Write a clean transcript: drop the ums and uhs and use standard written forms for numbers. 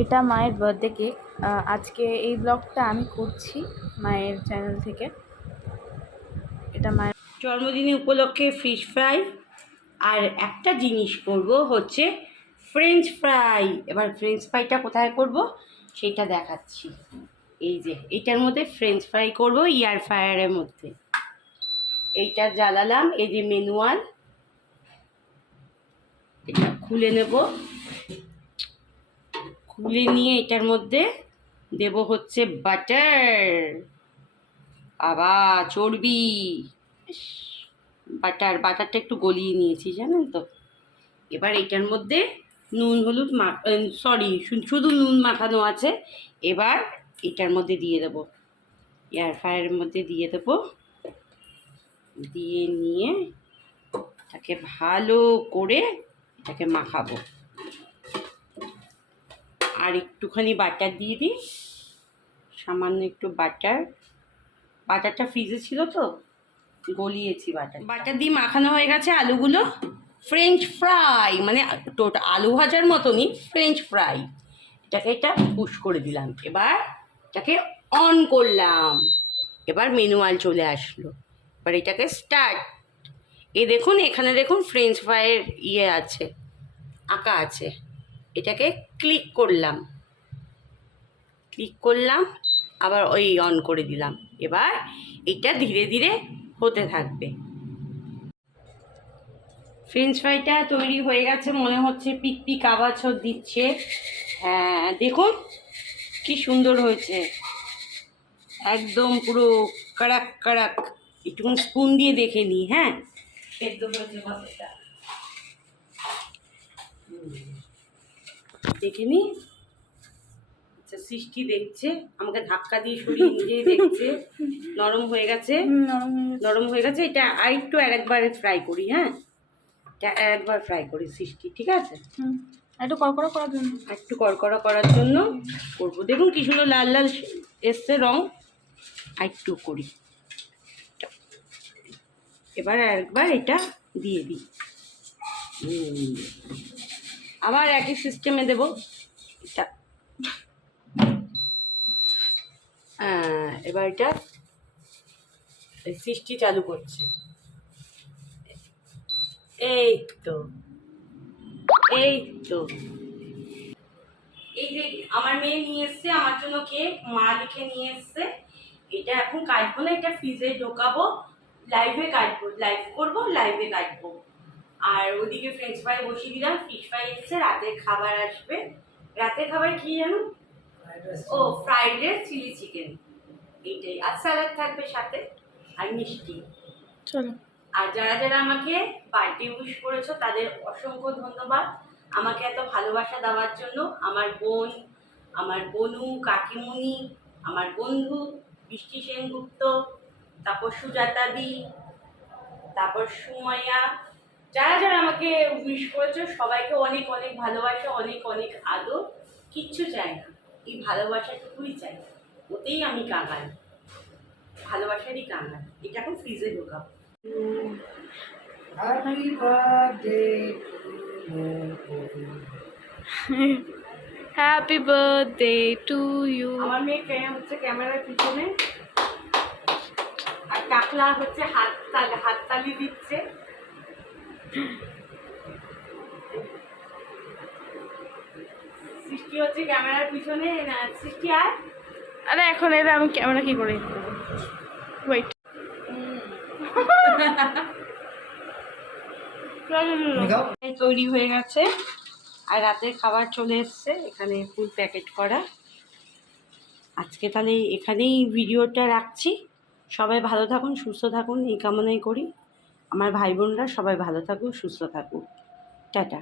এটা মায়ের birthday cake. আজকে এই ব্লগটা আমি করছি মায়ের চ্যানেল থেকে। এটা মায়ের জন্মদিনে উপলক্ষে ফিশ ফ্রাই আর একটা জিনিস করব হচ্ছে ফ্রেঞ্চ ফ্রাই। এবার ফ্রেঞ্চ ফ্রাইটা কোথায় করব সেটা দেখাচ্ছি। এই যে এইটার মধ্যে ফ্রেঞ্চ ফ্রাই করব এয়ার ফ্রায়ারের মধ্যে। এইটা জ্বালালাম, এই যে ম্যানুয়াল, এটা খুলে নেব। খুলে নিয়ে এটার মধ্যে দেব হচ্ছে বাটার, আবার চর্বি, বাটারটা একটু গলিয়ে নিয়েছি জানেন তো। এবার এটার মধ্যে নুন হলুদ শুধু নুন মাখানো আছে। এবার এটার মধ্যে দিয়ে দেবো, এয়ার ফ্রায়ারের মধ্যে দিয়ে দেবো। দিয়ে নিয়ে এটাকে ভালো করে এটাকে মাখাবো। আর একটুখানি বাটার দিয়ে দিই, সামান্য একটু বাটারটা ফ্রিজে ছিল তো গলিয়েছি। বাটার দিয়ে মাখানো হয়ে গেছে আলুগুলো। ফ্রেঞ্চ ফ্রাই মানে টোটাল আলু ভাজার মতনই ফ্রেঞ্চ ফ্রাই। এটা পুশ করে দিলাম। এবার এটাকে অন করলাম। এবার ম্যানুয়াল চলে আসলো। এবার এটাকে স্টার্ট। দেখুন, এখানে দেখুন ফ্রেঞ্চ ফ্রাইয়ের আছে, আঁকা আছে। এটাকে ক্লিক করলাম, আবার ওই অন করে দিলাম। এবার এটা ধীরে ধীরে হতে থাকবে। ফ্রেঞ্চ ফ্রাইটা তৈরি হয়ে গেছে, মনে হচ্ছে পিক পিক আওয়াজ দিচ্ছে। হ্যাঁ দেখুন কি সুন্দর হয়েছে, একদম পুরো কড়াক কড়াক। একটুখানি স্পুন দিয়ে দেখে নিই। হ্যাঁ, সেদ্ধ হয়েছে কতটা দেখে নিই। আচ্ছা, সৃষ্টি দেখছে, আমাকে ধাক্কা দিয়ে সরিয়ে নিজেই দেখছে। নরম হয়ে গেছে। এটা আরেকবার ফ্রাই করি। হ্যাঁ, একবার ফ্রাই করি সৃষ্টি, ঠিক আছে? একটু কড়কড়া করার জন্য করবো। দেখুন কি সুন্দর লাল লাল এসছে রং। একটু করি। এবার একবার এটা দিয়ে দিই। আবার একই সিস্টেমে দেবো এটা। এবার এটা সৃষ্টি চালু করছে। এই তো এই যে আমার মেয়ে নিয়ে এসছে আমার জন্য কেক, মা লিখে নিয়ে এসছে। এটা এখন কাটবো না, এটা ফ্রিজে ঢোকাবো, লাইভে কাটবো। আর ওইদিকে ফ্রেঞ্চ ফ্রাই বসিয়ে দিলাম। ফিশ ফ্রাই এসছে, রাতের খাবার আসবে। রাতের খাবার কি জানো? ও ফ্রাইড রাইস, চিলি চিকেন, এইটাই। আর স্যালাড থাকবে সাথে, আর মিষ্টি। চলো। আর যারা যারা আমাকে বার্থডে উইশ করেছো তাদের অসংখ্য ধন্যবাদ আমাকে এত ভালোবাসা দেওয়ার জন্য। আমার বোন, আমার বনু, কাকিমণি, আমার বন্ধু বৃষ্টি সেনগুপ্ত, তারপর সুজাতা দি, তারপর সুমাইয়া, যারা যারা আমাকে উইশ করেছো সবাইকে অনেক অনেক ভালোবাসা, অনেক অনেক আদর। কিচ্ছু চাই না, এই ভালোবাসাটুকুই চাই। ওতেই আমি কাঙাল, ভালোবাসারই কাঙাল। এটা এখন ফ্রিজে ঢোকাবো। Happy birthday to you. Happy birthday to you. আমার মেয়ে হচ্ছে ক্যামেরার পিছনে, আর টাকলা হচ্ছে হাততালি দিচ্ছে। সৃষ্টি হচ্ছে ক্যামেরার পিছনে। সৃষ্টি আরে এখন এলে আমি ক্যামেরা কি করে ওয়েট। তৈরি হয়ে গেছে আর রাতের খাবার চলে এসছে এখানে ফুল প্যাকেট করা। আজকে তাহলে এখানেই ভিডিওটা রাখছি। সবাই ভালো থাকুন, সুস্থ থাকুন, এই কামনাই করি। আমার ভাই বোনরা সবাই ভালো থাকুক, সুস্থ থাকুক। টাটা।